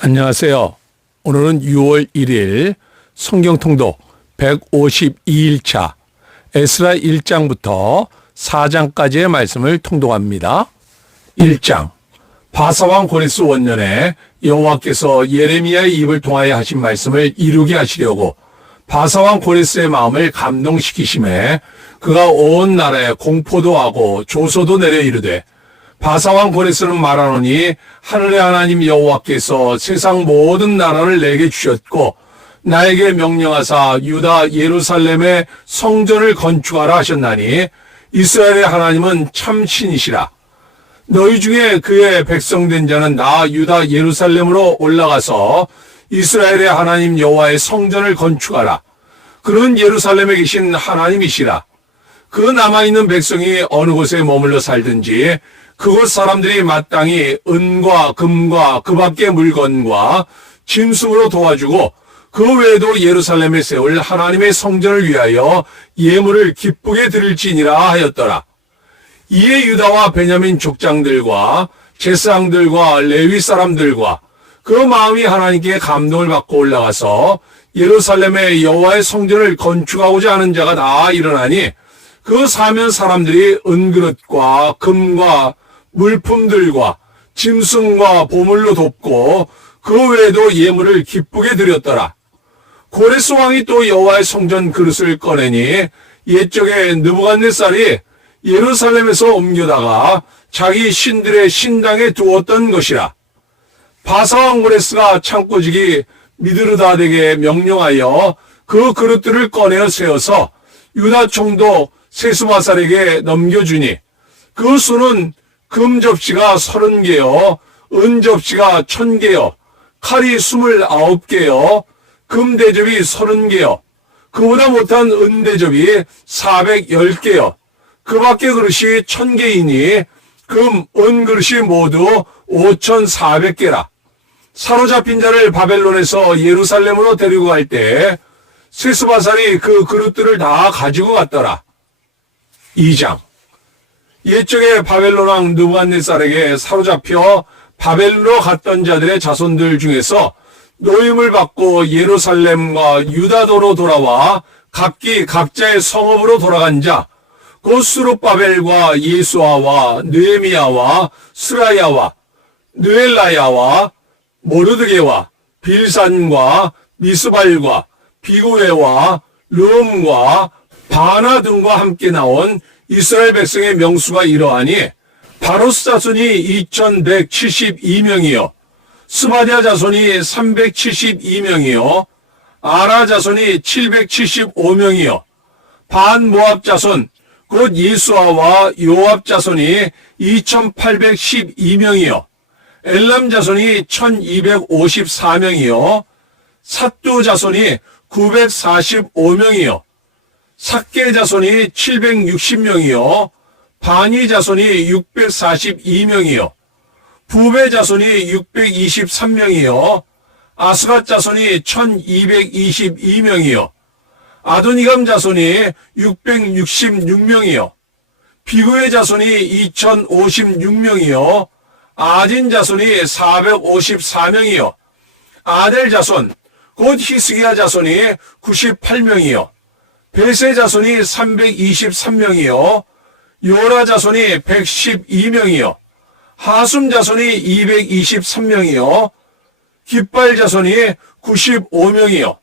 안녕하세요. 오늘은 6월 1일 성경 통독 152일차 에스라 1장부터 4장까지의 말씀을 통독합니다. 1장 바사왕 고레스 원년에 여호와께서 예레미야의 입을 통하여 하신 말씀을 이루게 하시려고 바사왕 고레스의 마음을 감동시키심에 그가 온 나라에 공포도 하고 조소도 내려 이르되 바사왕 고레스는 말하노니 하늘의 하나님 여호와께서 세상 모든 나라를 내게 주셨고 나에게 명령하사 유다 예루살렘의 성전을 건축하라 하셨나니 이스라엘의 하나님은 참 신이시라. 너희 중에 그의 백성된 자는 나 유다 예루살렘으로 올라가서 이스라엘의 하나님 여호와의 성전을 건축하라. 그는 예루살렘에 계신 하나님이시라. 그 남아있는 백성이 어느 곳에 머물러 살든지 그곳 사람들이 마땅히 은과 금과 그 밖의 물건과 짐승으로 도와주고 그 외에도 예루살렘에 세울 하나님의 성전을 위하여 예물을 기쁘게 드릴지니라 하였더라. 이에 유다와 베냐민 족장들과 제사장들과 레위 사람들과 그 마음이 하나님께 감동을 받고 올라가서 예루살렘에 여호와의 성전을 건축하고자 하는 자가 다 일어나니 그 사면 사람들이 은그릇과 금과 물품들과 짐승과 보물로 돕고 그 외에도 예물을 기쁘게 드렸더라. 고레스 왕이 또 여호와의 성전 그릇을 꺼내니 옛적에 느부갓네살이 예루살렘에서 옮겨다가 자기 신들의 신당에 두었던 것이라. 바사왕 고레스가 창고지기 미드르다덱에게 명령하여 그 그릇들을 꺼내어 세워서 유다 총독 세스바살에게 넘겨주니 그 수는 금 접시가 30개요, 은 접시가 1000개요, 칼이 29개요, 금 대접이 30개요, 그보다 못한 은 대접이 410개요, 그 밖의 그릇이 1000개이니 금, 은 그릇이 모두 5400개라. 사로잡힌 자를 바벨론에서 예루살렘으로 데리고 갈 때 세스바살이 그 그릇들을 다 가지고 갔더라. 2장 옛적에 바벨론 왕 느부갓네살에게 사로잡혀 바벨론으로 갔던 자들의 자손들 중에서 노임을 받고 예루살렘과 유다도로 돌아와 각기 각자의 성읍으로 돌아간 자, 곧 스룹바벨과 예수아와 느헤미야와 스라야와 느엘라야와 모르드게와 빌산과 미스발과 비구웨와 르음과 바나 등과 함께 나온 이스라엘 백성의 명수가 이러하니 바로스 자손이 2172명이요 스바냐 자손이 372명이요 아라 자손이 775명이요 반 모압 자손 곧 예수아와 요압 자손이 2812명이요 엘람 자손이 1254명이요 삿두 자손이 945명이요 삭게 자손이 760명이요 바니 자손이 642명이요 부베 자손이 623명이요 아스갓 자손이 1222명이요 아도니감 자손이 666명이요 비구의 자손이 2056명이요 아딘 자손이 454명이요 아델 자손 곧 히스기야 자손이 98명이요 베세 자손이 323명이요 요라 자손이 112명이요 하숨 자손이 223명이요 깃발 자손이 95명이요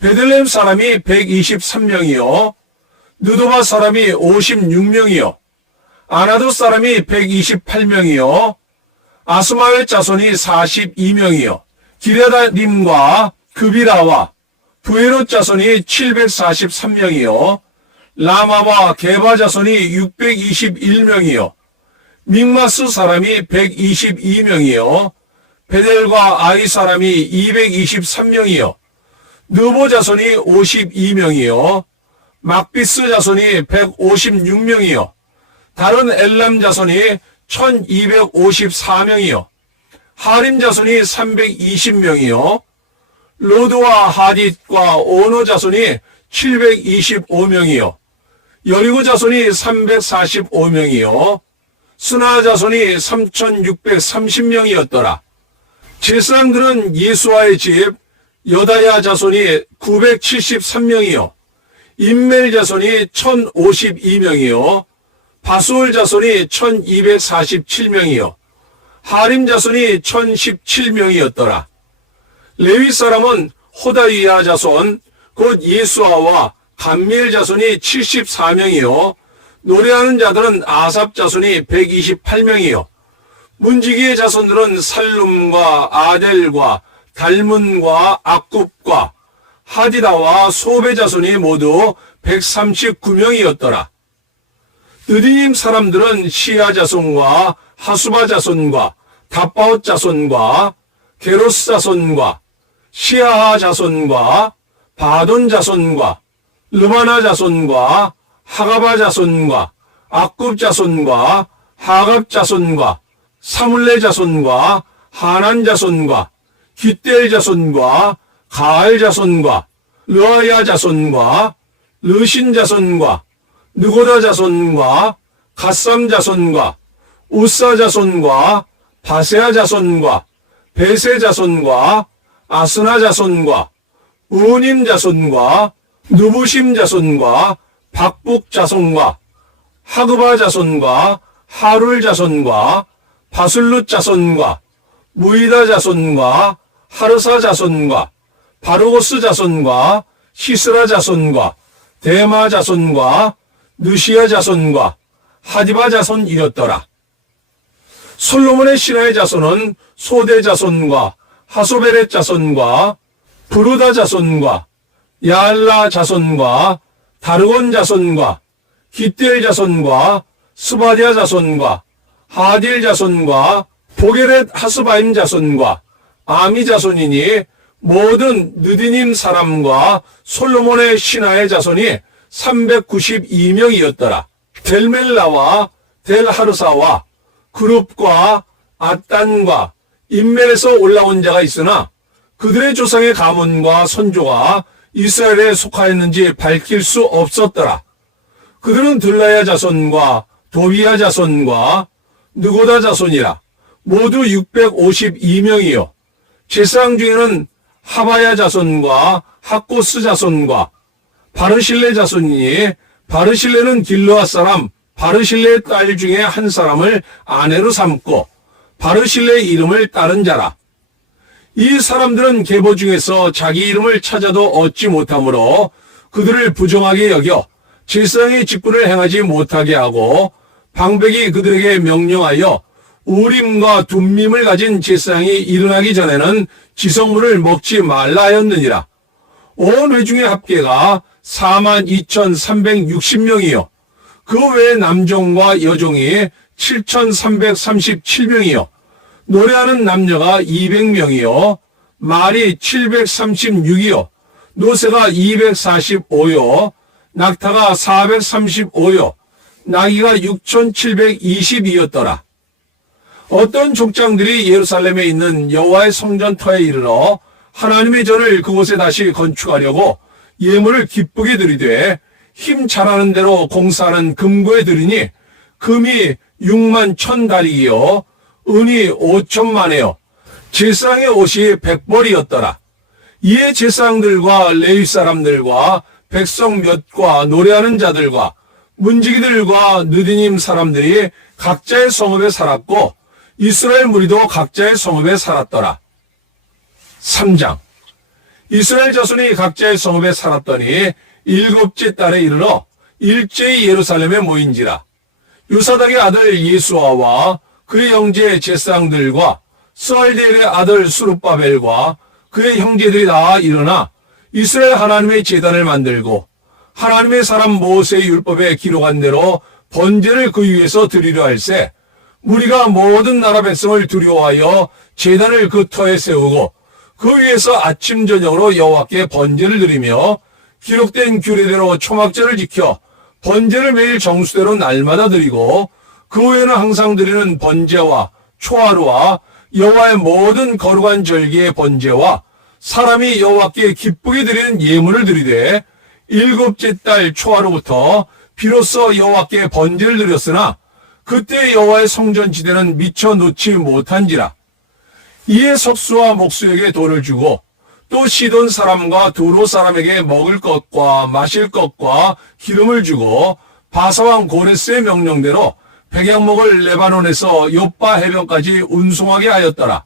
베들레헴 사람이 123명이요 느도바 사람이 56명이요 아나도 사람이 128명이요 아스마웰 자손이 42명이요 기레다님과 그비라와 부에롯 자손이 743명이요 라마와 게바 자손이 621명이요 믹마스 사람이 122명이요 베델과 아이 사람이 223명이요 느보 자손이 52명이요 막비스 자손이 156명이요 다른 엘람 자손이 1254명이요 하림 자손이 320명이요 로드와 하딧과 오노 자손이 725명이요 여리고 자손이 345명이요 스나 자손이 3630명이었더라. 제사장들은 예수와의 집 여다야 자손이 973명이요. 임멜 자손이 1052명이요. 바수올 자손이 1247명이요. 하림 자손이 1017명이었더라. 레위 사람은 호다위야 자손 곧 예수아와 감미엘 자손이 74명이요. 노래하는 자들은 아삽 자손이 128명이요. 문지기의 자손들은 살룸과 아델과 달문과 악굽과 하디다와 소베 자손이 모두 139명이었더라. 느디님 사람들은 시아 자손과 하수바 자손과 다바옷 자손과 게로스 자손과 시아하 자손과 바돈 자손과 르바나 자손과 하가바 자손과 악굽 자손과 하갑 자손과 사물레 자손과 하난 자손과 깃델 자손과 가알 자손과 르아야 자손과 르신 자손과 느고다 자손과 갓삼 자손과 우사 자손과 바세아 자손과 베세 자손과 아스나 자손과 우님 자손과 누부심 자손과 박북 자손과 하그바 자손과 하룰 자손과 바술룻 자손과 무이다 자손과 하르사 자손과 바르고스 자손과 시스라 자손과 데마 자손과 느시아 자손과 하디바 자손이었더라. 솔로몬의 신하의 자손은 소대 자손과 하소베렛 자손과 부르다 자손과 야알라 자손과 다르곤 자손과 깃델 자손과 스바디아 자손과 하딜 자손과 보게렛 하스바임 자손과 아미 자손이니 모든 느디님 사람과 솔로몬의 신하의 자손이 392명이었더라. 델멜라와 델하르사와 그룹과 아딴과 인멜에서 올라온 자가 있으나 그들의 조상의 가문과 선조가 이스라엘에 속하였는지 밝힐 수 없었더라. 그들은 들라야 자손과 도비야 자손과 느고다 자손이라 모두 652명이요. 제사장 중에는 하바야 자손과 학고스 자손과 바르실레 자손이니 바르실레는 길르앗 사람 바르실레의 딸 중에 한 사람을 아내로 삼고 바르실레의 이름을 따른 자라. 이 사람들은 계보 중에서 자기 이름을 찾아도 얻지 못하므로 그들을 부정하게 여겨 제사장의 직분을 행하지 못하게 하고 방백이 그들에게 명령하여 우림과 둠밈을 가진 제사장이 일어나기 전에는 지성물을 먹지 말라 하였느니라. 온 회중의 합계가 42,360명이요. 그 외에 남종과 여종이 7,337명이요. 노래하는 남녀가 200명이요. 말이 736이요. 노새가 245요. 낙타가 435요. 나귀가 6,720이었더라. 어떤 족장들이 예루살렘에 있는 여호와의 성전터에 이르러 하나님의 전을 그곳에 다시 건축하려고 예물을 기쁘게 드리되 힘 잘하는 대로 공사하는 금고에 드리니 금이 6만 1,000다리이요 은이 5천만에요. 제사장의 옷이 100벌이었더라. 이에 제사장들과 레위 사람들과 백성 몇과 노래하는 자들과 문지기들과 느디님 사람들이 각자의 성읍에 살았고 이스라엘 무리도 각자의 성읍에 살았더라. 3장. 이스라엘 자손이 각자의 성읍에 살았더니 7째 달에 이르러 일제히 예루살렘에 모인지라. 요사닥의 아들 예수아와 그의 형제 제사장들과 스알디엘의 아들 수룹바벨과 그의 형제들이 다 일어나 이스라엘 하나님의 제단을 만들고 하나님의 사람 모세의 율법에 기록한 대로 번제를 그 위에서 드리려 할세 무리가 모든 나라 백성을 두려워하여 제단을 그 터에 세우고 그 위에서 아침 저녁으로 여호와께 번제를 드리며 기록된 규례대로 초막절을 지켜 번제를 매일 정수대로 날마다 드리고 그 외에는 항상 드리는 번제와 초하루와 여호와의 모든 거룩한 절기의 번제와 사람이 여호와께 기쁘게 드리는 예물을 드리되 7째 달 초하루부터 비로소 여호와께 번제를 드렸으나 그때 여호와의 성전지대는 미처 놓지 못한지라. 이에 석수와 목수에게 돈을 주고 또 시돈 사람과 두로 사람에게 먹을 것과 마실 것과 기름을 주고 바사왕 고레스의 명령대로 백양목을 레바논에서 요빠 해변까지 운송하게 하였더라.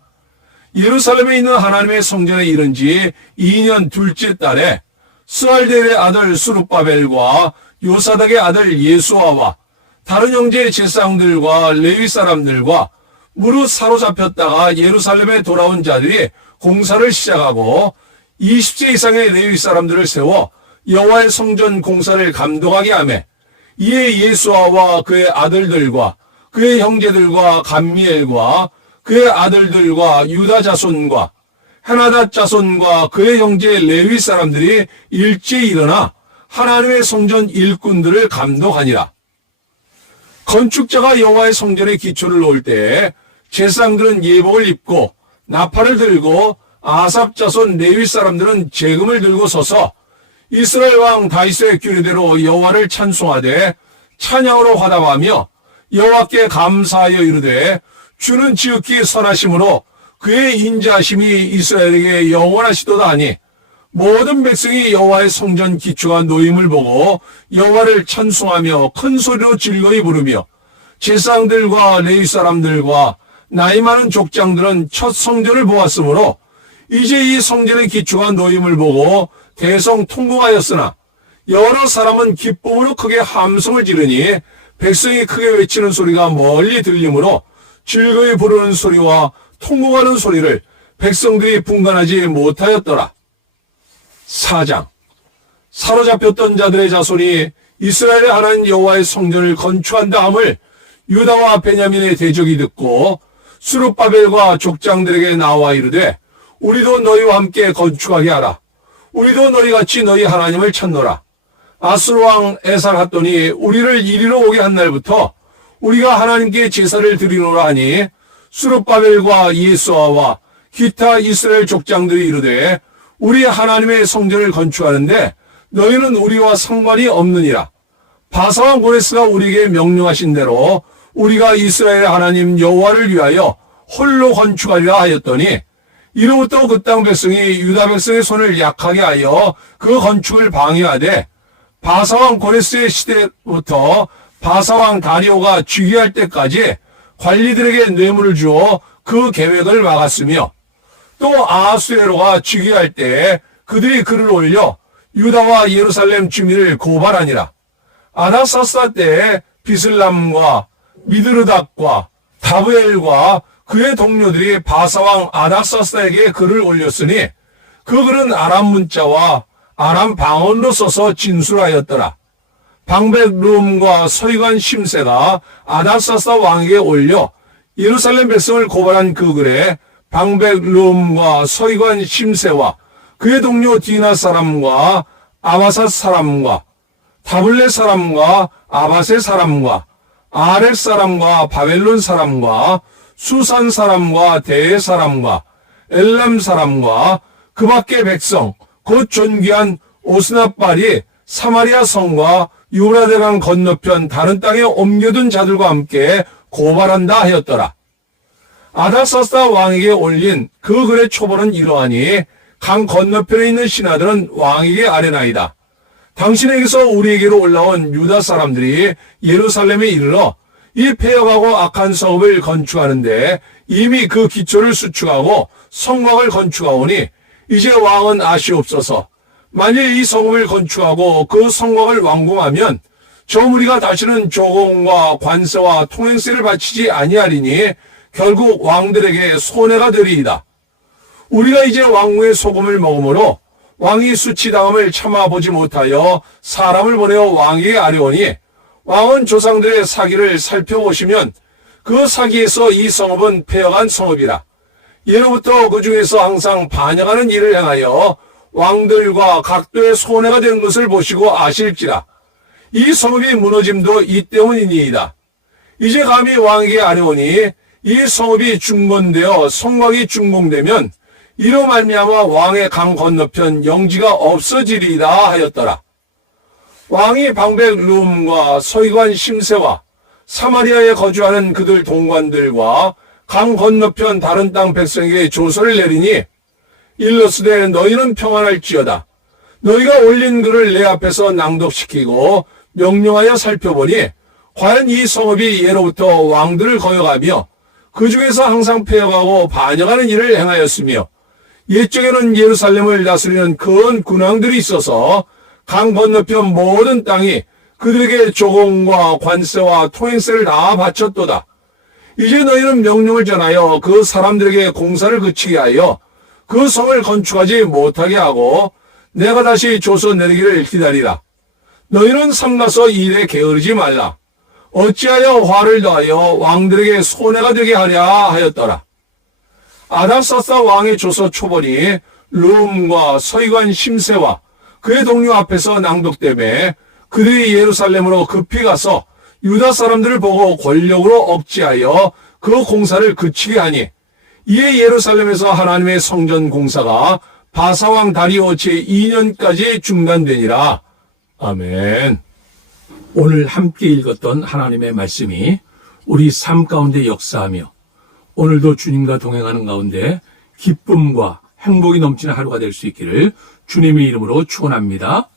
예루살렘에 있는 하나님의 성전에 이른 지 2년 둘째 달에 스알델의 아들 수룹바벨과 요사닥의 아들 예수아와 다른 형제 제사장들과 레위 사람들과 무릇 사로잡혔다가 예루살렘에 돌아온 자들이 공사를 시작하고 20세 이상의 레위 사람들을 세워 여호와의 성전 공사를 감독하게 하며 이에 예수아와 그의 아들들과 그의 형제들과 감미엘과 그의 아들들과 유다 자손과 헤나닷 자손과 그의 형제 레위 사람들이 일제히 일어나 하나님의 성전 일꾼들을 감독하니라. 건축자가 여호와의 성전의 기초를 놓을 때에 제사장들은 예복을 입고 나팔을 들고 아삽 자손 레위 사람들은 재금을 들고 서서 이스라엘 왕 다윗의 규례대로 여호와를 찬송하되 찬양으로 화답하며 여호와께 감사하여 이르되 주는 지극히 선하심으로 그의 인자하심이 이스라엘에게 영원하시도다 하니 모든 백성이 여호와의 성전 기초가 놓임을 보고 여호와를 찬송하며 큰 소리로 즐거이 부르며 제사장들과 레위 사람들과 나이 많은 족장들은 첫 성전을 보았으므로 이제 이 성전의 기초가 놓임을 보고 대성통곡하였으나 여러 사람은 기쁨으로 크게 함성을 지르니 백성이 크게 외치는 소리가 멀리 들리므로 즐거이 부르는 소리와 통곡하는 소리를 백성들이 분간하지 못하였더라. 4장. 사로잡혔던 자들의 자손이 이스라엘의 하나님 여호와의 성전을 건축한다 함을 유다와 베냐민의 대적이 듣고 수룹바벨과 족장들에게 나와 이르되 우리도 너희와 함께 건축하게 하라. 우리도 너희같이 너희 하나님을 찾노라. 아수르 왕 에살핫돈이 우리를 이리로 오게 한 날부터 우리가 하나님께 제사를 드리노라 하니 수룹바벨과 예수아와 기타 이스라엘 족장들이 이르되 우리 하나님의 성전을 건축하는데 너희는 우리와 상관이 없느니라. 바사왕 고레스가 우리에게 명령하신 대로 우리가 이스라엘 하나님 여호와를 위하여 홀로 건축하리라 하였더니 이로부터 그 땅 백성이 유다 백성의 손을 약하게 하여 그 건축을 방해하되 바사왕 고레스의 시대부터 바사왕 다리오가 즉위할 때까지 관리들에게 뇌물을 주어 그 계획을 막았으며 또 아하수에로가 즉위할 때 그들이 글을 올려 유다와 예루살렘 주민을 고발하니라. 아닥사스다 때에 비슬람과 미드르닥과 다브엘과 그의 동료들이 바사왕 아닥사스다에게 글을 올렸으니 그 글은 아람 문자와 아람 방언으로 써서 진술하였더라. 방백룸과 서기관 심세가 아닥사스다 왕에게 올려 예루살렘 백성을 고발한 그 글에 방백룸과 서기관 심세와 그의 동료 디나 사람과 아바삿 사람과 다블레 사람과 아바세 사람과 아렉 사람과 바벨론 사람과 수산 사람과 대해 사람과 엘람 사람과 그 밖의 백성 곧 존귀한 오스나빨이 사마리아 성과 유브라데강 건너편 다른 땅에 옮겨둔 자들과 함께 고발한다 하였더라. 아닥사스다 왕에게 올린 그 글의 초본은 이러하니 강 건너편에 있는 신하들은 왕에게 아뢰나이다. 당신에게서 우리에게로 올라온 유다 사람들이 예루살렘에 이르러 이 폐역하고 악한 성읍을 건축하는데 이미 그 기초를 수축하고 성곽을 건축하오니 이제 왕은 아시옵소서. 만일 이 성읍을 건축하고 그 성곽을 완공하면 저 무리가 다시는 조공과 관세와 통행세를 바치지 아니하리니 결국 왕들에게 손해가 되리이다. 우리가 이제 왕궁의 소금을 먹으므로 왕이 수치당함을 참아보지 못하여 사람을 보내어 왕에게 아뢰오니 왕은 조상들의 사기를 살펴보시면 그 사기에서 이 성읍은 폐역한 성읍이라. 예로부터 그 중에서 항상 반역하는 일을 행하여 왕들과 각도의 손해가 된 것을 보시고 아실지라. 이 성읍이 무너짐도 이 때문이니이다. 이제 감히 왕에게 아뢰오니 이 성읍이 중건되어 성곽이 준공되면 이로 말미암아 왕의 강 건너편 영지가 없어지리이다 하였더라. 왕이 방백룸과 서기관 심세와 사마리아에 거주하는 그들 동관들과 강 건너편 다른 땅 백성에게 조서를 내리니 일러스되 너희는 평안할지어다. 너희가 올린 글을 내 앞에서 낭독시키고 명령하여 살펴보니 과연 이 성읍이 예로부터 왕들을 거역하며 그 중에서 항상 패역하고 반역하는 일을 행하였으며 옛적에는 예루살렘을 다스리는 큰 군왕들이 있어서 강 건너편 모든 땅이 그들에게 조공과 관세와 통행세를 다 바쳤도다. 이제 너희는 명령을 전하여 그 사람들에게 공사를 그치게 하여 그 성을 건축하지 못하게 하고 내가 다시 조서 내리기를 기다리라. 너희는 삼가서 일에 게으르지 말라. 어찌하여 화를 더하여 왕들에게 손해가 되게 하랴 하였더라. 아닥사스다 왕의 조서 초본이 룸과 서기관 심세와 그의 동료 앞에서 낭독되매 그들이 예루살렘으로 급히 가서 유다 사람들을 보고 권력으로 억제하여 그 공사를 그치게 하니 이에 예루살렘에서 하나님의 성전 공사가 바사왕 다리오 제2년까지 중단되니라. 아멘. 오늘 함께 읽었던 하나님의 말씀이 우리 삶 가운데 역사하며 오늘도 주님과 동행하는 가운데 기쁨과 행복이 넘치는 하루가 될 수 있기를 주님의 이름으로 축원합니다.